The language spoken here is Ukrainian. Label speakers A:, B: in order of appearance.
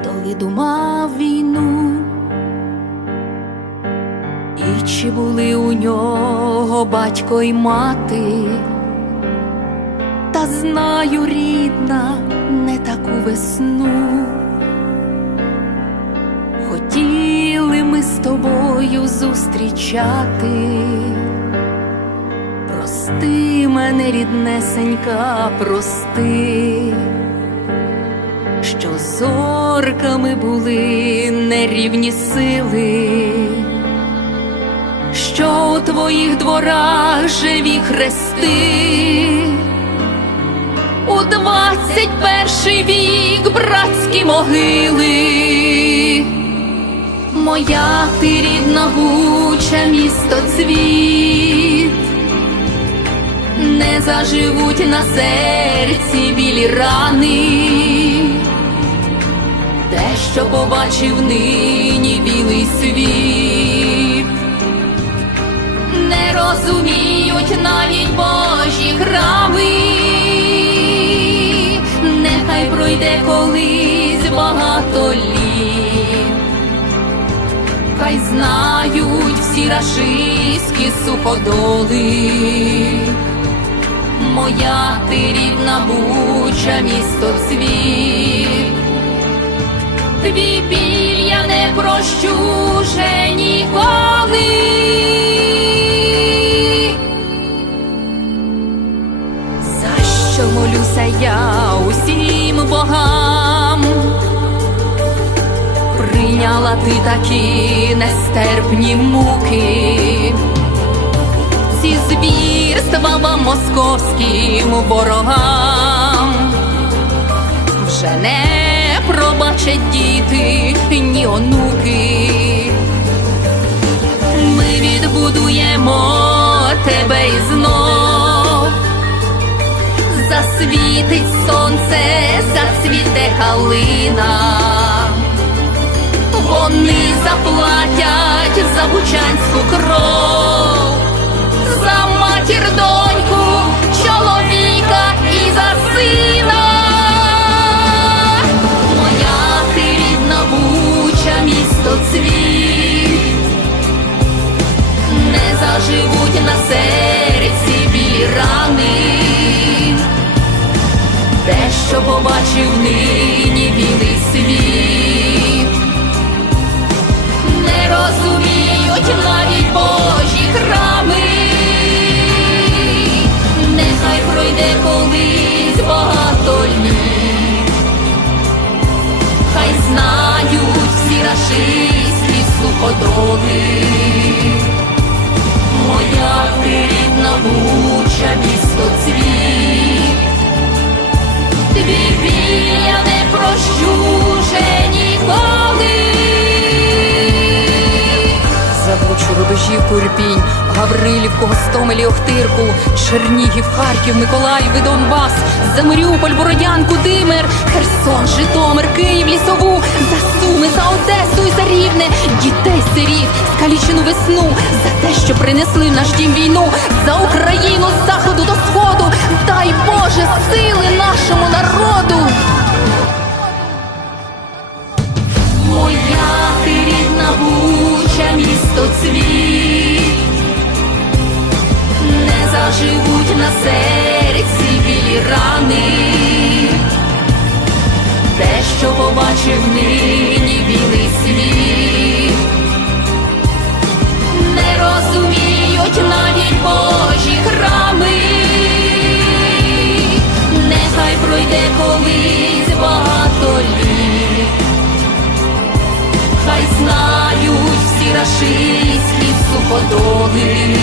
A: хто відумав війну. І чи були у нього батько й мати? Та знаю, рідна, не таку весну. Хотіли ми з тобою зустрічати. Прости мене, ріднесенька, прости, що зорками були нерівні сили, що у твоїх дворах живі хрести, у двадцять перший вік братські могили. Моя ти рідна гуча місто цвіт, не заживуть на серці білі рани, що побачив нині білий світ, не розуміють навіть Божі храми, нехай пройде колись багато літ. Хай знають всі рашистські суходоли, моя ти рідна буча, місто цвіт, твій біль я не прощу вже ніколи. За що молюся я усім богам? прийняла ти такі нестерпні муки, ці звірства вам московським ворогам пробачать діти ні онуки. Ми відбудуємо тебе і знов. Засвітить сонце, зацвіте калина. Вони заплатять за бучанську кров, за матір доньку, побачив нині білий світ. Не розуміють навіть Божі храми, нехай пройде колись багато літ, хай знають всі рашистські суходоли, моя ти рідна буча, місто цвіт, я не прощу вже ніколи.
B: Забучу, рубежів, Курпінь, Гаврилівку, Гостомелі, Охтирку, Чернігів, Харків, Миколаїв Донбас, за Маріуполь, Бородянку, Димир, Херсон, Житомир, Київ, Лісову, за Суми, за Одесу і за Рівне, дітей сирів, скалічену весну, за те, що принесли в наш дім війну, за Україну з заходу до сходу, дай Боже сили нашому народу.
A: Моя ти рідна буча, місто цвіт, не заживуть на серці білі рани, пройде колись багато літ. Хай знають всі рашистські суходоли,